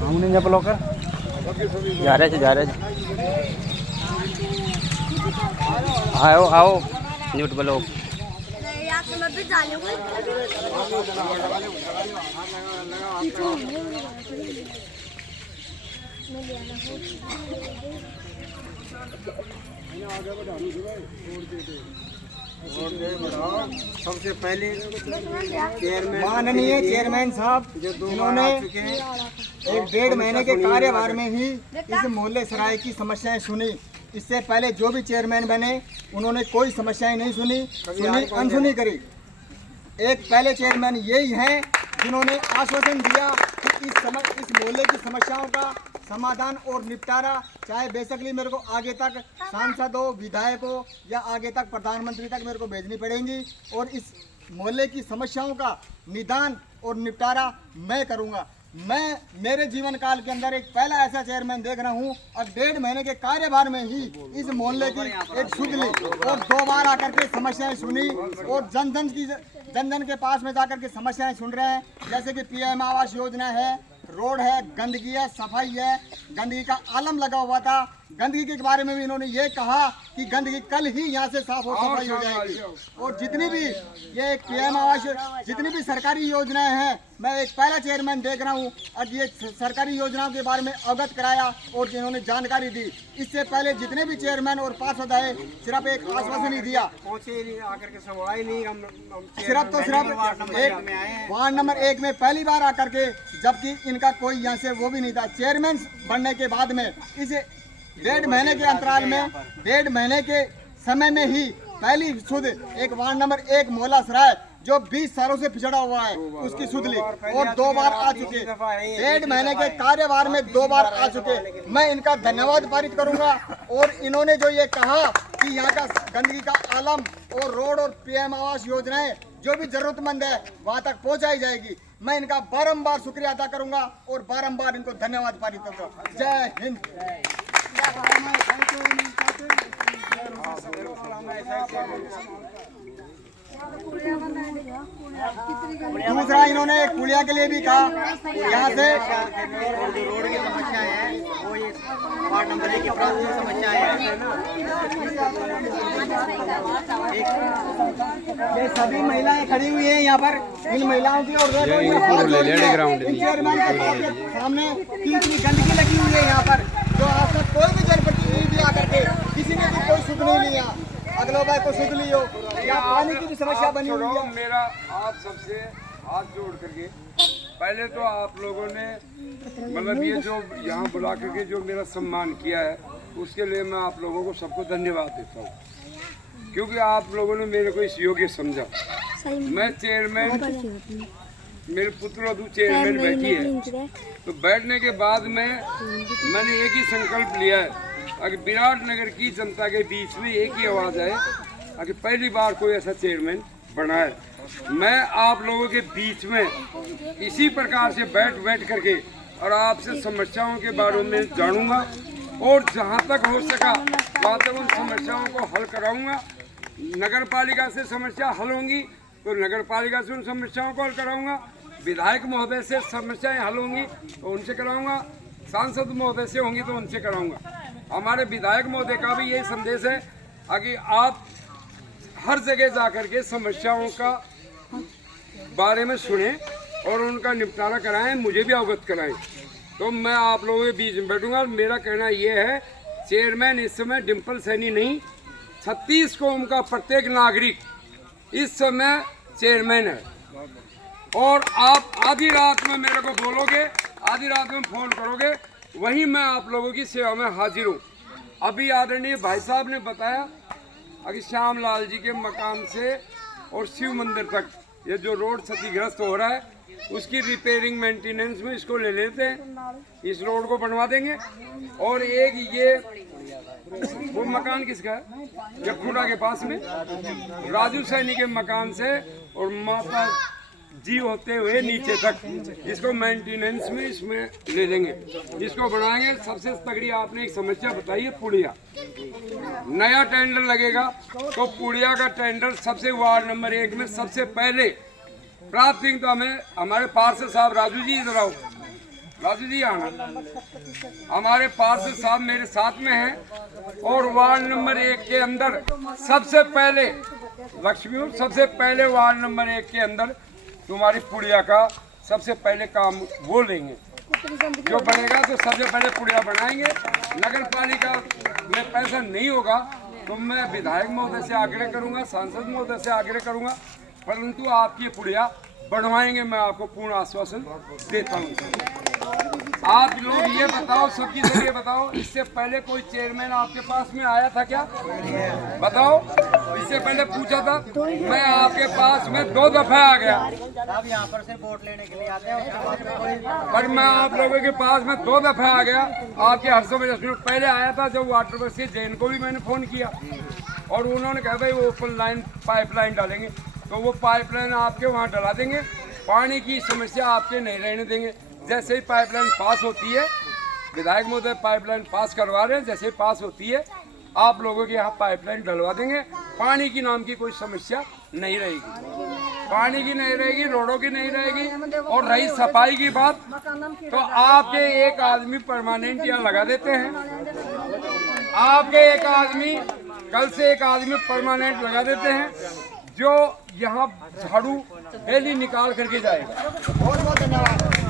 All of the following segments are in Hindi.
हमने जब ब्लॉकर जा रहे थे आओ आओ न्यूट ब्लॉक सबसे पहले माननीय चेयरमैन साहब जिन्होंने 1-1.5 महीने के कार्यभार में ही इस मोहल्ले सराय की समस्याएं सुनी। इससे पहले जो भी चेयरमैन बने उन्होंने कोई समस्याएं नहीं सुनी अनसुनी करी। एक पहले चेयरमैन यही हैं जिन्होंने आश्वासन दिया कि इस मोहल्ले की समस्याओं का समाधान और निपटारा चाहे बेसिकली मेरे को आगे तक सांसद हो, विधायक हो या आगे तक प्रधानमंत्री तक मेरे को भेजनी पड़ेंगी और इस मोहल्ले की समस्याओं का निदान और निपटारा मैं करूंगा। मैं मेरे जीवन काल के अंदर एक पहला ऐसा चेयरमैन देख रहा हूं और 1.5 महीने के कार्यभार में ही इस मोहल्ले की एक सुध ली और 2 बार आकर के समस्याएं सुनी और जन जन के पास में जाकर के समस्याएं सुन रहे हैं। जैसे कि PM आवास योजना है, रोड है, गंदगी है, सफाई है, गंदगी का आलम लगा हुआ था। गंदगी के बारे में भी इन्होंने ये कहा कि गंदगी कल ही यहाँ से साफ और सफाई हो जाएगी। और जितनी भी ये PM आवास जितनी भी सरकारी योजनाएं हैं मैं एक पहला चेयरमैन देख रहा हूँ और ये सरकारी योजनाओं के बारे में अवगत कराया और जिन्होंने जानकारी दी। इससे पहले जितने भी चेयरमैन और पार्षद आए सिर्फ एक आश्वासन ही दिया, सिर्फ वार्ड नंबर 1 में पहली बार आकर के, जबकि इनका कोई यहाँ से वो भी नहीं था। चेयरमैन बनने के बाद में इस 1.5 महीने के अंतराल में 1.5 महीने के समय में ही पहली सुध एक वार्ड नंबर 1 मोहल्ला सराय जो 20 सालों से पिछड़ा हुआ है उसकी सुध ली और 2 बार आ चुके। 1.5 महीने के कार्यभार में 2 बार आ चुके। मैं इनका धन्यवाद पारित करूंगा। और इन्होंने जो ये कहा कि यहाँ का गंदगी का आलम और रोड और PM आवास योजनाएं जो भी जरूरतमंद है वहाँ तक पहुँचाई जाएगी। मैं इनका बारंबार शुक्रिया अदा करूंगा और बारंबार इनको धन्यवाद पारित करूंगा। जय हिंद। दूसरा इन्होंने पुलिया के लिए भी कहा यहाँ से रोड की समस्या है वो ये वार्ड नंबर 1 की प्राथमिक समस्या है। ये सभी महिलाएं खड़ी हुई हैं यहाँ पर। इन महिलाओं की और सामने कितनी गंदगी लगी हुई है यहाँ पर जो आज तक कोई भी जनप्रतिनिधि आकर के किसी ने भी कोई सुध नहीं लिया। अगलो भाई को सुध ली हो या पानी की भी समस्या बनी हुई है। मेरा आप सबसे हाथ जोड़ करके पहले तो आप लोगों ने मतलब ये जो यहाँ बुला करके जो मेरा सम्मान किया है उसके लिए मैं आप लोगों को सबको धन्यवाद देता हूँ, क्योंकि आप लोगों ने मेरे को इस योग्य समझा। मैं चेयरमैन, मेरे पुत्र वधू चेयरमैन बैठी है, तो बैठने के बाद में मैंने एक ही संकल्प लिया है अगर विराटनगर की जनता के बीच में एक ही आवाज़ है अगर पहली बार कोई ऐसा चेयरमैन बना है। मैं आप लोगों के बीच में इसी प्रकार से बैठ करके और आपसे समस्याओं के बारे में जानूंगा और जहां तक हो सका वहां तक उन समस्याओं को हल कराऊंगा। नगर पालिका से समस्या हल होंगी तो नगर पालिका से उन समस्याओं को हल कराऊंगा। विधायक महोदय से समस्याएं हल होंगी तो उनसे कराऊंगा। सांसद महोदय से होंगी तो उनसे कराऊंगा। हमारे विधायक महोदय का भी यही संदेश है कि आप हर जगह जाकर के समस्याओं का बारे में सुने और उनका निपटारा कराएं, मुझे भी अवगत कराएं। तो मैं आप लोगों के बीच में बैठूंगा। मेरा कहना ये है चेयरमैन इस समय डिम्पल सैनी नहीं, 36 कौम का प्रत्येक नागरिक इस समय चेयरमैन है। और आप आधी रात में मेरे को बोलोगे, आधी रात में फ़ोन करोगे, वहीं मैं आप लोगों की सेवा में हाजिर हूँ। अभी आदरणीय भाई साहब ने बताया कि श्याम लाल जी के मकान से और शिव मंदिर तक ये जो रोड क्षतिग्रस्त हो रहा है उसकी रिपेयरिंग मेंटेनेंस में इसको ले लेते हैं, इस रोड को बनवा देंगे। और एक ये वो मकान किसका है जखुड़ा के पास में राजू सैनी के मकान से और माता जी होते हुए नीचे तक इसको मेंटेनेंस में इसमें ले लेंगे, इसको बनाएंगे। सबसे तगड़ी आपने एक समस्या बताई है पुड़िया, नया टेंडर लगेगा तो पुड़िया का टेंडर सबसे वार्ड नंबर 1 में सबसे पहले प्राप्त तो हमें हमारे पार्षद साहब राजू जी इधर आओ, राजू जी आना। हमारे पार्षद साहब मेरे साथ में हैं और वार्ड नंबर 1 के अंदर सबसे पहले लक्ष्मी, सबसे पहले वार्ड नंबर 1 के अंदर तुम्हारी पुड़िया का सबसे पहले काम वो लेंगे। जो बनेगा तो सबसे पहले पुड़िया बनाएंगे। नगर पालिका में पैसा नहीं होगा तो मैं विधायक महोदय से आग्रह करूंगा, सांसद महोदय से आग्रह करूंगा, परंतु आपकी पुड़िया बढ़वाएंगे, मैं आपको पूर्ण आश्वासन देता हूँ। आप लोग ये बताओ, सबकी जरिए बताओ, इससे पहले कोई चेयरमैन आपके पास में आया था क्या? बताओ, इससे पहले पूछा था? मैं आपके पास में 2 दफा आ गया। साहब यहाँ पर से वोट लेने के लिए आते हैं, उसके बाद में कोई पर मैं आप लोगों के पास में 2 दफा आ गया। आपके 850 मिनट पहले आया था जब वाटर वर्क से जैन को भी मैंने फोन किया और उन्होंने कहा भाई वो ओपन लाइन पाइपलाइन डालेंगे, तो वो पाइपलाइन आपके वहाँ डला देंगे। पानी की समस्या आपके नहीं रहने देंगे। जैसे ही पाइपलाइन पास होती है, विधायक महोदय पाइपलाइन पास करवा रहे हैं, जैसे ही पास होती है आप लोगों के यहाँ पाइपलाइन डलवा देंगे। पानी की नाम की कोई समस्या नहीं रहेगी, पानी की नहीं रहेगी, रोडों की नहीं रहेगी। और रही सफाई की बात, तो आपके एक आदमी परमानेंट यहाँ लगा देते हैं। आपके एक आदमी, कल से एक आदमी परमानेंट लगा देते हैं जो यहाँ झाड़ू डेली निकाल करके जाएगा। बहुत बहुत धन्यवाद।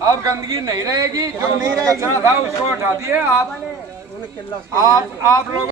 अब गंदगी नहीं रहेगी, जो कचरा था उसको हटा दिए आप लोग।